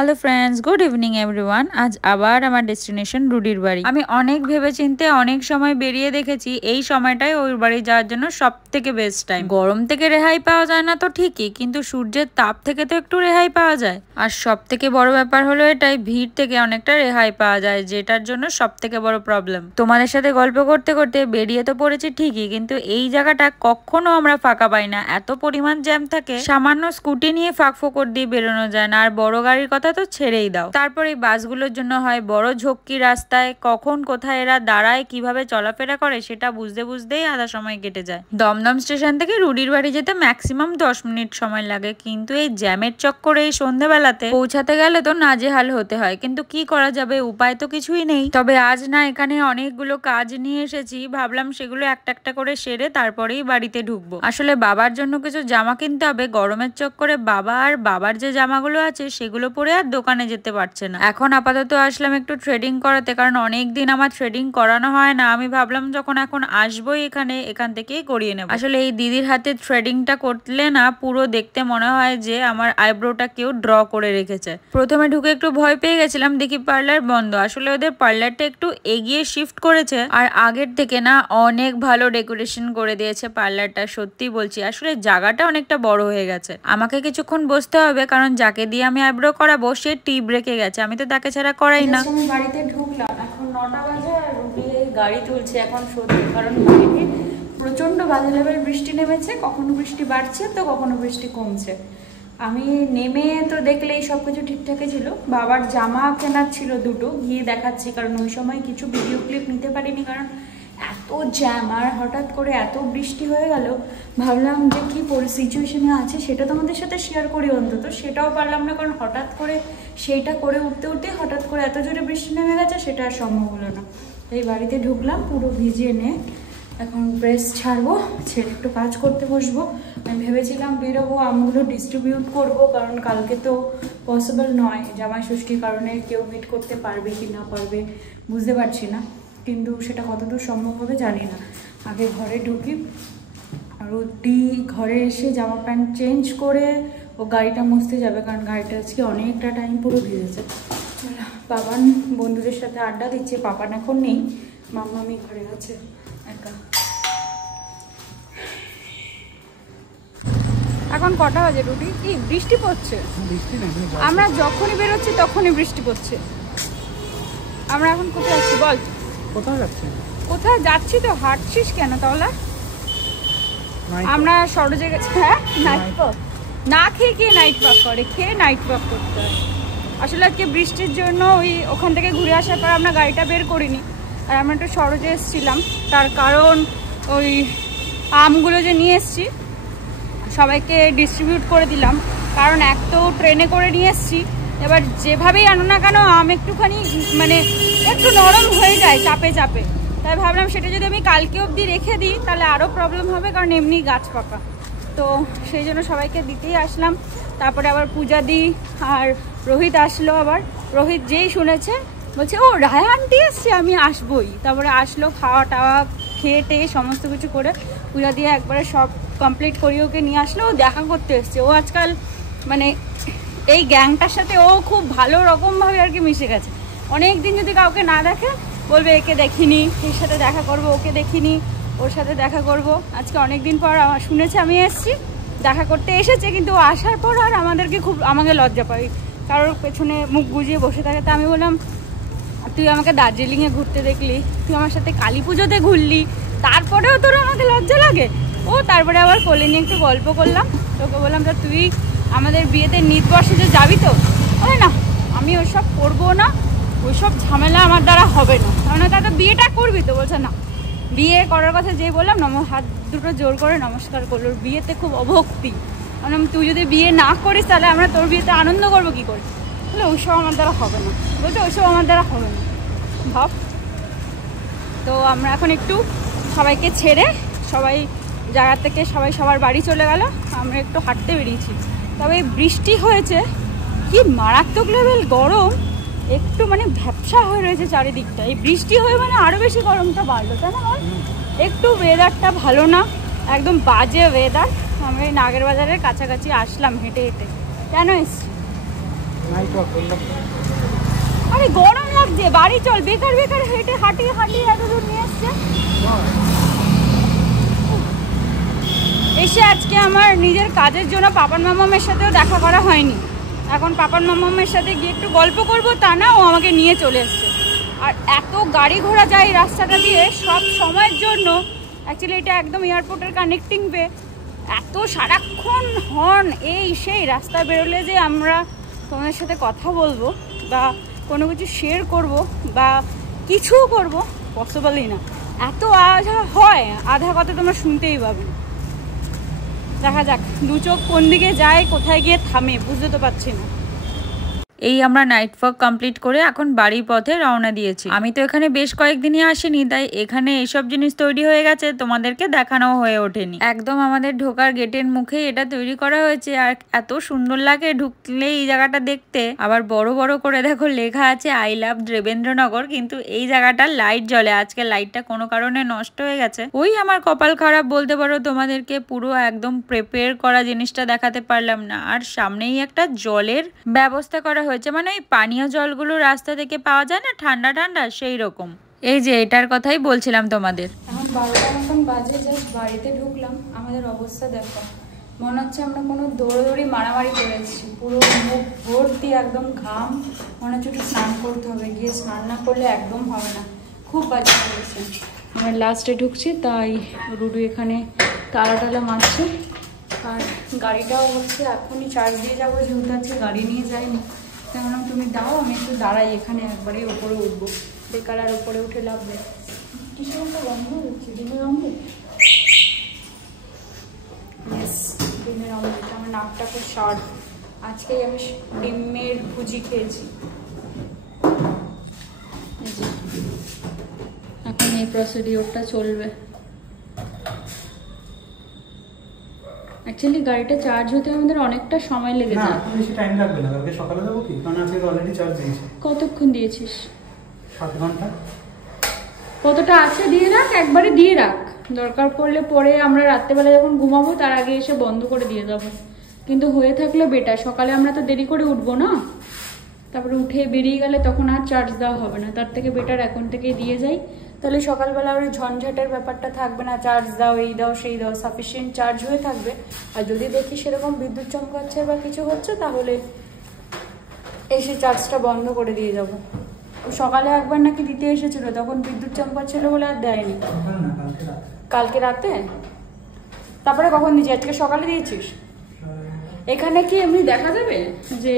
Hello friends, good evening everyone. আজ আবার আমার ডেস্টিনেশন রুডির বাড়ি। আমি অনেক ভেবেচিন্তে অনেক সময় বেরিয়ে দেখেছি এই সময়টাই ওর বাড়ি যাওয়ার জন্য সব থেকে বেস্ট টাইম। গরম থেকে রেহাই পাওয়া যায় না তো ঠিকই, কিন্তু সূর্যের তাপ থেকে তো একটু রেহাই পাওয়া যায়। আর সব থেকে বড় ব্যাপার হলো এটাই, ভিড় থেকে অনেকটা রেহাই পাওয়া যায়, যেটার জন্য সব থেকে বড় প্রবলেম। তোমাদের সাথে গল্প করতে করতে বেরিয়ে তো পড়েছি ঠিকই, কিন্তু এই জায়গাটা কখনো আমরা ফাঁকা পাই না। এত পরিমাণ জ্যাম থাকে, সামান্য স্কুটি নিয়ে ফাঁক ফোকর দিয়ে বেরোনো যায় না, আর বড় গাড়ির কথা তো ছেড়েই দাও। তারপর এই বাসগুলোর জন্য হয় বড় ঝক্কি রাস্তায়, কখন কোথায় এরা দাঁড়ায়, কিভাবে চলাফেরা করে সেটা বুঝতে বুঝতেই আধা সময় কেটে যায়। দমদম স্টেশন থেকে রুডির বাড়ি যেতে ম্যাক্সিমাম 10 মিনিট সময় লাগে, কিন্তু এই জ্যামের চক্করে এই সন্ধ্যেবেলাতে পৌঁছাতে গেলে তো নাজেহাল হতে হয়। কিন্তু কি করা যাবে, উপায় তো কিছুই নেই। তবে আজ না এখানে অনেকগুলো কাজ নিয়ে এসেছি, ভাবলাম সেগুলো একটা একটা করে সেরে তারপরেই বাড়িতে ঢুকবো। আসলে বাবার জন্য কিছু জামা কিনতে হবে, গরমের চক্করে বাবা আর বাবার যে জামাগুলো আছে সেগুলো পরে আর দোকানে যেতে পারছে না। এখন আপাতত আসলাম একটু থ্রেডিং করাতে, কারণ অনেক দিন আমার থ্রেডিং করানো হয় না। আমি ভাবলাম যখন এখন আসবোই এখান থেকেই করিয়ে নেব। আসলে এই দিদির হাতে থ্রেডিংটা করলে না পুরো দেখতে মনে হয় যে আমার আইব্রোটা কেউ ড্র করে রেখেছে। প্রথমে ঢুকে একটু ভয় পেয়ে গেছিলাম, দেখি পার্লার বন্ধ। আসলে ওদের পার্লারটা একটু এগিয়ে শিফট করেছে, আর আগের থেকে না অনেক ভালো ডেকোরেশন করে দিয়েছে পার্লারটা। সত্যি বলছি, আসলে জায়গাটা অনেকটা বড় হয়ে গেছে। আমাকে কিছুক্ষণ বসতে হবে, কারণ যাকে দিয়ে আমি আইব্রো করাবো সে টিপ রেখে গেছে, আমি তো তাকে ছাড়া করাই না। আমি বাড়িতে ঢুকলাম, এখন 9টা বাজে, আর রুবি গাড়ি তুলছে এখন সত্যি, কারণ বাড়িতে প্রচন্ড বাজে লেভেল বৃষ্টি নেমেছে। কখনো বৃষ্টি বাড়ছে তো কখনো বৃষ্টি কমছে। আমি নেমে তো দেখলেই সবকিছু ঠিকঠাকই ছিল। বাবার জামা কেনার ছিল দুটো, গিয়ে দেখাচ্ছি, কারণ ওই সময় কিছু ভিডিও ক্লিপ নিতে পারিনি, কারণ এত জ্যাম। আর হঠাৎ করে এত বৃষ্টি হয়ে গেল, ভাবলাম যে কি সিচুয়েশনে আছে সেটা তোমাদের সাথে শেয়ার করি অন্তত। সেটাও পারলাম না, কারণ হঠাৎ করে সেইটা করে উঠতে উঠতে হঠাৎ করে এত জোরে বৃষ্টি নেমে গেছে, সেটা আর সম্ভব হলো না। এই বাড়িতে ঢুকলাম পুরো ভিজিয়ে নে, এখন ড্রেস ছাড়বো, ছেড়ে একটু কাজ করতে বসবো। আমি ভেবেছিলাম বেরোবো, আমগুলো ডিস্ট্রিবিউট করবো, কারণ কালকে তো পসিবল নয়, জামাই ষষ্ঠীর কারণে কেউ মিট করতে পারবে কি না পারবে বুঝতে পারছি না, কিন্তু সেটা কতদূর সম্ভব হবে জানি না। আগে ঘরে ঢুকি, রুটি ঘরে এসে জামা প্যান্ট চেঞ্জ করে ও গাড়িটা মুছতে যাবে, কারণ গাড়িটা আজকে অনেকটা টাইম পুরো ভিজেছে। বাবান বন্ধুদের সাথে আড্ডা দিচ্ছে, পাপান এখন নেই, মাম্মামি ঘরে আছে একা। এখন কটা বাজে রুটি? কি বৃষ্টি পড়ছে? আমরা যখনই বেরোচ্ছি তখনই বৃষ্টি পড়ছে। আমরা এখন কোথায় যাচ্ছি বল? কোথায় যাচ্ছি? কোথায় যাচ্ছি তো হাঁটছিস কেন তাহলে? আমরা সরোজে গেছি। হ্যাঁ, নাইট ওয়াক না খেয়ে কে নাইট ওয়াক করে? খেয়ে নাইট ওয়াক করতে হয়। আসলে আজকে বৃষ্টির জন্য ওখান থেকে ঘুরে আসার পর আমরা গাড়িটা বের করিনি, আর আমরা একটু সরোজে এসেছিলাম। তার কারণ ওই আমগুলো যে নিয়ে এসছি সবাইকে ডিস্ট্রিবিউট করে দিলাম, কারণ এক তো ট্রেনে করে নিয়ে এসছি, এবার যেভাবেই আনো না কেন আম একটুখানি মানে একটু নরম হয়ে যায় চাপে চাপে। তাই ভাবলাম সেটা যদি আমি কালকে অবধি রেখে দিই তাহলে আরও প্রবলেম হবে, কারণ এমনি গাছ পাকা। তো সেই জন্য সবাইকে দিতেই আসলাম। তারপরে আবার পূজা দি আর রোহিত আসলো। আবার রোহিত যেই শুনেছে বলছে ও রায়া আন্টি এসছে, আমি আসবোই। তারপরে আসলো, খাওয়া টাওয়া খেয়ে টেয়ে সমস্ত কিছু করে পূজা দিয়ে একবারে সব কমপ্লিট করিয়ে ওকে নিয়ে আসলো। ও দেখা করতে এসছে। ও আজকাল মানে এই গ্যাংটার সাথে ও খুব ভালো রকমভাবে আর কি মিশে গেছে। অনেক দিন যদি কাউকে না দেখে বলবে একে দেখিনি, এর সাথে দেখা করব, ওকে দেখিনি, ওর সাথে দেখা করব। আজকে অনেক দিন পর শুনেছে আমি এসেছি, দেখা করতে এসেছে, কিন্তু আসার পর আর আমাকে লজ্জা পাই, কারোর পেছনে মুখ বুঝিয়ে বসে থাকে। তা আমি বললাম তুই আমাকে দার্জিলিংয়ে ঘুরতে দেখলি, তুই আমার সাথে কালী পুজোতে ঘুরলি, তারপরেও তোর আমাকে লজ্জা লাগে? ও তারপরে আবার কোলে নিয়ে একটু গল্প করলাম, তোকে বললাম তো তুই আমাদের বিয়েতে নিত বর্ষে যে যাবি তো? বলে না আমি ওইসব করবো না, ওইসব ঝামেলা আমার দ্বারা হবে না। কারণ দাদা বিয়েটা করবি তো? বলছে না। বিয়ে করার কথা যেই বললাম হাত দুটো জোর করে নমস্কার করলো, বিয়েতে খুব অভক্তি। কারণ তুই যদি বিয়ে না করিস তাহলে আমরা তোর বিয়েতে আনন্দ করবো কি করে? বলে ওইসব আমার দ্বারা হবে না। বলছে ওইসব আমার দ্বারা হবে না, ভাব। তো আমরা এখন একটু সবাইকে ছেড়ে সবাই জায়গা থেকে সবার বাড়ি চলে গেল, আমরা একটু হাঁটতে বেরিয়েছি। তবে বৃষ্টি হয়েছে, কি মারাত্মক লেভেল গরম, একটু মানে ভ্যাপসা হয়ে রয়েছে চারিদিকটা। এই বৃষ্টি হয়ে মানে আরও বেশি গরমটা বাড়লো, তাই না? একটু ওয়েদারটা ভালো না, একদম বাজে ওয়েদার। আমরা এই নাগের বাজারের কাছাকাছি আসলাম হেঁটে হেঁটে। কেন এসছি? আরে গরম লাগছে, বাড়ি চল, বেকার বেকার হেঁটে হাঁটিয়ে এত দূর নিয়ে আসছে। এসে আজকে আমার নিজের কাজের জন্য পাপান মামামের সাথেও দেখা করা হয়নি। এখন পাপান মামামের সাথে গিয়ে একটু গল্প করব, তা না ও আমাকে নিয়ে চলে এসছে। আর এত গাড়ি ঘোড়া যায় এই রাস্তাটা দিয়ে সব সময়ের জন্য, অ্যাকচুয়ালি এটা একদম এয়ারপোর্টের কানেক্টিং ওয়ে, এত সারাক্ষণ হর্ন এই সেই। রাস্তা বেরোলে যে আমরা তোমাদের সাথে কথা বলবো বা কোনো কিছু শেয়ার করব বা কিছু করব পসিবলই না, এত আধা হয়, আধা কথা তোমরা শুনতেই পাবে না। দেখা যাক দু চোখ কোন দিকে যায়, কোথায় গিয়ে থামে বুঝতে তো পারছি না। এই আমরা নাইট ওয়াক কমপ্লিট করে এখন বাড়ির পথে রওনা দিয়েছি। আমি তো এখানে বেশ কয়েকদিনই আসিনি, তাই এখানে এইসব জিনিস তৈরি হয়ে গেছে, তোমাদেরকে দেখানো হয়ে ওঠেনি। একদম আমাদের ঢোকার গেটের মুখে এটা তৈরি করা হয়েছে, আর এত সুন্দর লাগে ঢুকলে এই জায়গাটা দেখতে। আবার বড় বড় করে দেখো লেখা আছে আই লাভ দেবেন্দ্রনগর, কিন্তু এই জায়গাটা লাইট জ্বলে, আজকে লাইটটা কোনো কারণে নষ্ট হয়ে গেছে। ওই আমার কপাল খারাপ বলতে পারো, তোমাদেরকে পুরো একদম প্রিপেয়ার করা জিনিসটা দেখাতে পারলাম না। আর সামনেই একটা জলের ব্যবস্থা করা হয়েছে, মানে ওই পানীয় জলগুলো রাস্তা থেকে পাওয়া যায় না, ঠান্ডা ঠান্ডা, সেই রকম। এই যে এটার কথাই বলছিলাম তোমাদের। এখন 12টা মতন বাজে, জাস্ট বাড়িতে ঢুকলাম, আমাদের অবস্থা দেখো, মনে হচ্ছে আমরা কোনো দৌড়াদৌড়ি মারামারি করে এসেছি। পুরো মুখ ভর্তি একদম ঘাম, মনে হচ্ছে একটু স্নান করতে হবে, গিয়ে স্নান না করলে একদম হবে না, খুব বাজে হয়েছে। আমরা লাস্টে ঢুকছি, তাই রুডু এখানে তালা মারছে। আর গাড়িটাও হচ্ছে এখনই চার্জ দিয়ে যাবো, যেহেতু আজকে গাড়ি নিয়ে যায়নি। তখন তুমি দাও, আমি একটু দাঁড়াই এখানে, একবারে উপরে উঠবো, বেকার আর উপরে উঠে লাভ নেই। কিসের একটা গন্ধ হচ্ছে, ডিমের অমলেট। ইয়েস, ডিমের অমলেট। আমার নাকটা খুব শর্ট, আজকেই আমি ডিমের ভুজি খেয়েছি। এখন এই প্রসিডিওরটা চলবে। অ্যাকচুয়ালি গাড়িটা চার্জ হতে আমাদের অনেকটা সময় লেগে যায়। না, বেশি টাইম লাগবে না, কালকে সকালে দেবো কি, কারণ আজকে অলরেডি চার্জ দিয়েছি। কতক্ষণ দিয়েছিস? 7 ঘন্টা। কতটা আছে দিয়ে রাখ, একবারে দিয়ে রাখ, দরকার পড়লে পরে আমরা রাত্রেবেলা যখন ঘুমাবো তার আগে এসে বন্ধ করে দিয়ে যাবো। কিন্তু হয়ে থাকলে বেটার, সকালে আমরা তো দেরি করে উঠবো না, তারপরে উঠে বেরিয়ে গেলে তখন আর চার্জ দেওয়া হবে না। তার থেকে বেটার এখন থেকে দিয়ে যাই, তাহলে সকালবেলা ওই ঝঞ্ঝাটের ব্যাপারটা থাকবে না, চার্জ দাও, এই দাও সেই দাও, সাফিসিয়েন্ট চার্জ হয়ে থাকবে। আর যদি দেখি সেরকম বিদ্যুৎ চমকাচ্ছে বা কিছু হচ্ছে, তাহলে এসে চার্জটা বন্ধ করে দিয়ে যাব। সকালে একবার নাকি দিতে এসেছিল, তখন বিদ্যুৎ চমকাচ্ছিল বলে আর দেয়নি। কালকে রাতে? তারপরে কখন দিয়েছি? আজকে সকালে দিয়েছিস? এখানে কি এমনি দেখা যাবে যে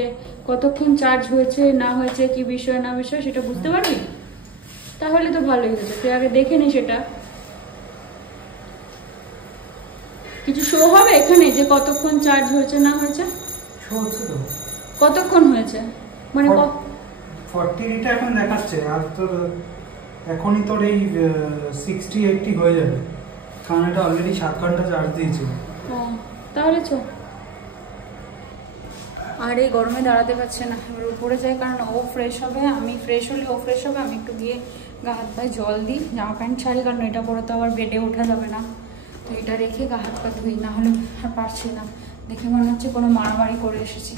কতক্ষণ চার্জ হয়েছে না হয়েছে, কি বিষয় না বিষয়, সেটা বুঝতে পারবি? তাহলে তো ভালোই হয়েছে, তুই আগে দেখে নি সেটা। কিছু শো হবে এখানে যে কতক্ষণ চার্জ হয়েছে না হয়েছে? কতক্ষণ হয়েছে মানে 40 এখন দেখাচ্ছে, আর তোর এখনই তোর এই 60-80 হয়ে যাবে, কারণ এটা অলরেডি 7 ঘন্টা চার্জ দিয়েছে। তাহলে চল। আর এই গরমে দাঁড়াতে পারছে না, এবার উপরে যাই, কারণ ও ফ্রেশ হবে, আমি ফ্রেশ হলে ও ফ্রেশ হবে। আমি একটু গিয়ে গা হাত পায়ে জল দিই, জামা প্যান্ট ছাড়ি, কারণ এটা পরে তো আবার বেডে ওঠা যাবে না। তো এটা রেখে গা হাত পা ধুই, না হলে আর পারছি না, দেখে মনে হচ্ছে কোনো মারামারি করে এসেছি।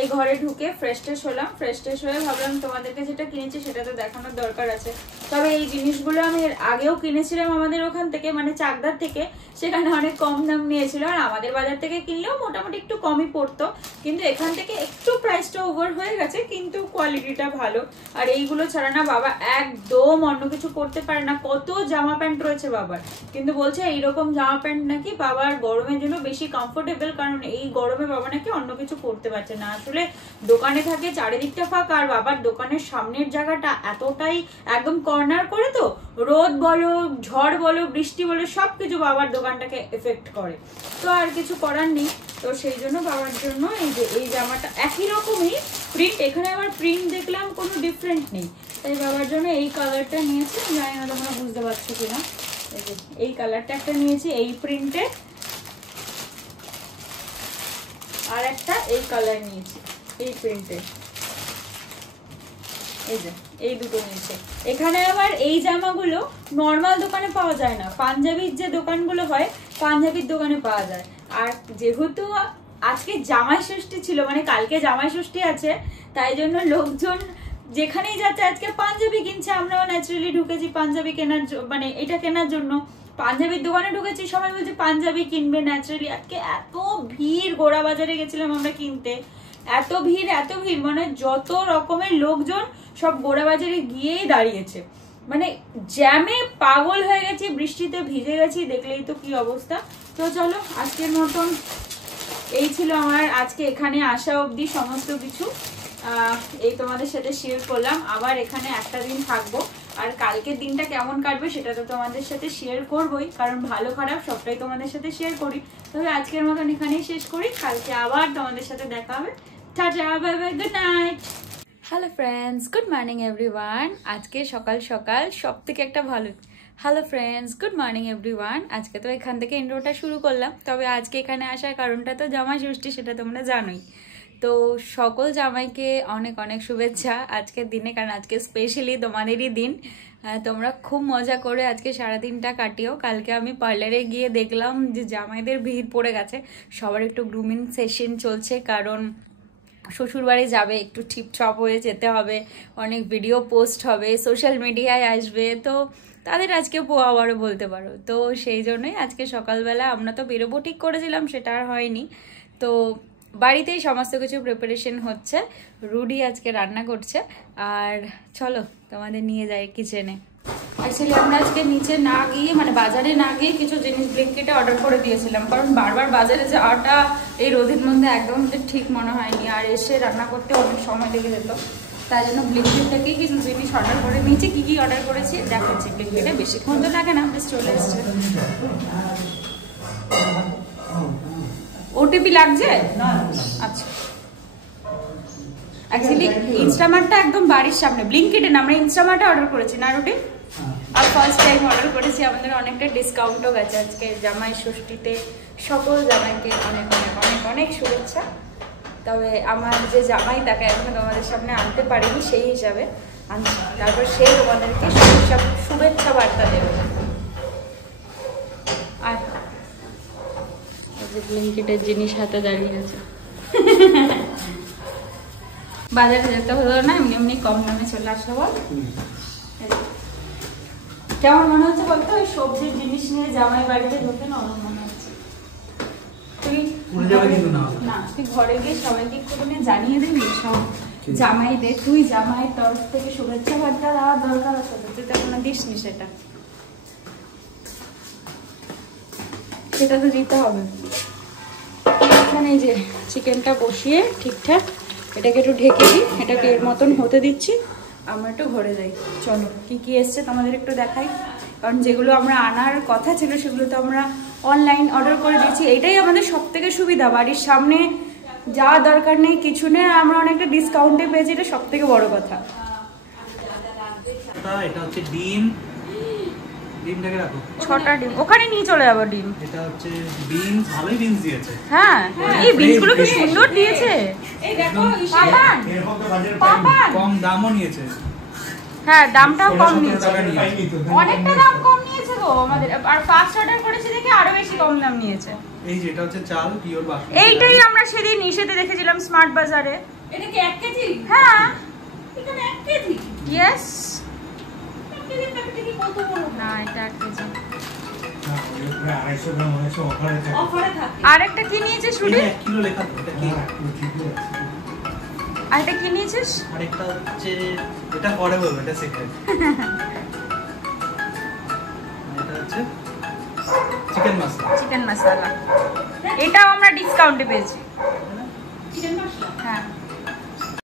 এই ঘরে ঢুকে ফ্রেশ ট্রেশ হলাম, ফ্রেশ ট্রেশ হয়ে ভাবলাম তোমাদেরকে যেটা কিনেছি সেটা তো দেখানোর দরকার আছে। তবে এই জিনিসগুলো আমি এর আগেও কিনেছিলাম আমাদের ওখান থেকে, মানে চাকদার থেকে, সেখানে অনেক কম দাম নিয়েছিল। আর আমাদের বাজার থেকে কিনলেও মোটামুটি একটু কমই পড়তো, কিন্তু এখান থেকে একটু প্রাইসটা ওভার হয়ে গেছে, কিন্তু কোয়ালিটিটা ভালো। আর এইগুলো ছাড়া না বাবা একদম অন্য কিছু করতে পারে না। কত জামা প্যান্ট রয়েছে বাবার, কিন্তু বলছে এইরকম জামা প্যান্ট নাকি বাবার গরমের জন্য বেশি কমফোর্টেবল, কারণ এই গরমে বাবা নাকি অন্য কিছু করতে পারছে না। আসলে দোকানে থাকে, চারিদিকটা ফাঁকা, আর বাবার দোকানের সামনের জায়গাটা এতটাই একদম কর্নার করে, তো রোদ বলো, ঝড় বলো, বৃষ্টি বলো, সবকিছু বাবার দোকানটাকে এফেক্ট করে। তো আর কিছু করার নেই, তো সেই জন্য বাবার জন্য এই যে এই জামাটা একই রকমই প্রিন্ট, এখানে আবার প্রিন্ট দেখলাম কোনো ডিফারেন্ট নেই, তাই বাবার জন্য এই কালারটা নিয়েছি। জানি না তোমরা বুঝতে পারছো কিনা, এই কালারটা একটা নিয়েছি এই প্রিন্টের, আর একটা এই কালার নিয়েছি এই প্রিন্টের, এই যে এই দুটো নিয়েছে। এখানে আবার এই জামাগুলো নর্মাল দোকানে পাওয়া যায় না, পাঞ্জাবির যে দোকানগুলো হয় পাঞ্জাবির দোকানে পাওয়া যায়। আর যেহেতু আজকে জামাই ষষ্ঠী ছিল, মানে কালকে জামাই ষষ্ঠী আছে, তাই জন্য লোকজন যেখানেই যাচ্ছে আজকে পাঞ্জাবি কিনছে। আমরাও ন্যাচারালি ঢুকেছি পাঞ্জাবি কেনার, মানে এটা কেনার জন্য পাঞ্জাবির দোকানে ঢুকেছি। সবাই বলছে পাঞ্জাবি কিনবে ন্যাচারালি। আজকে এত ভিড়, গোড়া বাজারে গেছিলাম আমরা কিনতে, এত ভিড় মানে যত রকমের লোকজন সব গোড়া বাজারে গিয়েই দাঁড়িয়েছে, মানে জ্যামে পাগল হয়ে গেছি, বৃষ্টিতে ভিজে গেছি, দেখলেই তো কি অবস্থা। তো চলো আজকের মতন এই ছিল আমার আজকে এখানে আসা অবধি সমস্ত কিছু, এই তোমাদের সাথে শেয়ার করলাম। আবার এখানে একটা দিন থাকবো, আর কালকের দিনটা কেমন কাটবে সেটা তো তোমাদের সাথে শেয়ার করবোই, কারণ ভালো খারাপ সবটাই তোমাদের সাথে শেয়ার করি। তবে আজকের মতন এখানেই শেষ করি, কালকে আবার তোমাদের সাথে দেখা হবে। Tata, bye bye, good night. Hello friends, good morning everyone. আজকে সকাল সকাল সব থেকে একটা ভালো, hello friends, good morning everyone. আজকে তো এখান থেকে ইন্ট্রোটা শুরু করলাম, তবে আজকে এখানে আসার কারণটা তো জামাই ষষ্ঠী, সেটা তোমরা জানোই। তো সকল জামাইকে অনেক অনেক শুভেচ্ছা আজকের দিনে, কারণ আজকে স্পেশালি তোমাদেরই দিন। তোমরা খুব মজা করে আজকে সারাদিনটা কাটিও। কালকে আমি পার্লারে গিয়ে দেখলাম যে জামাইদের ভিড় পড়ে গেছে, সবার একটু গ্রুমিং সেশন চলছে, কারণ শ্বশুরবাড়ি যাবে, একটু টিপটপ হয়ে যেতে হবে, অনেক ভিডিও পোস্ট হবে, সোশ্যাল মিডিয়ায় আসবে, তো তাদের আজকে পোয়াবারও বলতে পারো। তো সেই জন্যই আজকে সকালবেলা আমরা তো বেরোবো ঠিক করেছিলাম, সেটা আর হয়নি। তো বাড়িতেই সমস্ত কিছু প্রিপারেশন হচ্ছে, রুডি আজকে রান্না করছে। আর চলো তোমাদের নিয়ে যাই কিচেনে। অ্যাকচুয়ালি আমরা আজকে নিচে না গিয়ে, মানে বাজারে না গিয়ে কিছু জিনিস ব্লিঙ্কিটে অর্ডার করে দিয়েছিলাম, কারণ বারবার বাজারে যাওয়াটা এই রোদের মধ্যে একদম ঠিক মনে হয়নি, আর এসে রান্না করতে অনেক সময় লেগে যেত। তাই জন্য ব্লিঙ্কিট থেকেই কিছু জিনিস অর্ডার করে নিয়েছি। কী কী অর্ডার করেছি দেখাচ্ছি। ব্লিঙ্কিটে বেশিক্ষণ তো লাগে না, বেশ চলে এসছে। ওটিপি লাগছে? আচ্ছা, অ্যাকচুয়ালি ইনস্টামার্টটা একদম বাড়ির সামনে, ব্লিঙ্কিটে না, আমরা ইনস্টামার্টে অর্ডার করেছি না রুটি, আর ফার্স্ট টাইম অর্ডার করেছি। আমাদের অনেকটা ডিসকাউন্টও গেছে আজকে জামাই ষষ্ঠীতে। সকল জামাইকে অনেক অনেক অনেক অনেক শুভেচ্ছা। তবে আমার যে জামাই, তাকে এখনো তোমাদের সামনে আনতে পারিনি, সেই হিসাবে আনছি, তারপর সে তোমাদেরকে শুভেচ্ছা বার্তা দেবে। আর ব্লিঙ্কিটের জিনিস হাতে দাঁড়িয়ে আছে। বাজারে যেতে হলো না, এমনি এমনি কম দামে চলে আসলো। বল কেমন মনে হচ্ছে বলতো? ওই সবজির জিনিস নিয়ে জামাই বাড়িতে ঢুকে নরম মনে হচ্ছে। তুই না, তুই ঘরে গিয়ে সবাইকে একটুখানি জানিয়ে দিবি সব জামাইদের, তুই জামাইয়ের তরফ থেকে শুভেচ্ছা বার্তা দেওয়ার দরকার আছে, তুই তো কোনো দিস নি, সেটা তো দিতে হবে। এখানে এই যে চিকেনটা বসিয়ে ঠিকঠাক এটাকে একটু ঢেকে দিই, এটাকে এর মতন হতে দিচ্ছি। আমরা একটু ঘরে যাই, চলো কি কি এসছে তোমাদের একটু দেখাই, কারণ যেগুলো আমরা আনার কথা ছিল সেগুলো তো আমরা অনলাইন অর্ডার করে দিয়েছি। এটাই আমাদের সব থেকে সুবিধা, বাড়ির সামনে যাওয়ার দরকার নেই, কিছু নেই, আমরা অনেকটা ডিসকাউন্টে পেয়েছি, এটা সব থেকে বড় কথা। এটা হচ্ছে ডিম, ডিমটাকে রাখো, 6টা ডিম ওখানে নিয়ে চলে যাবো। ডিম, এটা হচ্ছে বিনস, ভালোই বিনস দিয়েছে। হ্যাঁ, এই বিনসগুলো কি সুন্দর দিয়েছে। এই দেখো পাপান কম দামও নিয়েছে। হ্যাঁ, দামটাও কম নিয়েছে, অনেকটা দাম কম নিয়েছে গো আমাদের। আর ফার্স্ট অর্ডার করেছি দেখে আরো বেশি কম দাম নিয়েছে। এই যে এটা হচ্ছে চাল পিওর বাসমতি, এইটাই আমরা সেদিন নিশেতে দেখেছিলাম স্মার্ট বাজারে। এটা কি 1 কেজি? হ্যাঁ, এখানে 1 কেজি। ইয়েস, 1 কেজি প্যাকেটে কি কত বড়? না, এটা 1 কেজি। আরেকটা কি নিয়েছিস রুটি? 1 কিলো লেখা তো, এটা কি? আরেকটা কি নিয়েছিস? আরেকটা হচ্ছে, এটা পরে বলবো, এটা সেকেন্ড। এটা হচ্ছে চিকেন মশলা, চিকেন মশলা। এটাও আমরা ডিসকাউন্টে পেয়েছি। চিকেন মশলা, হ্যাঁ।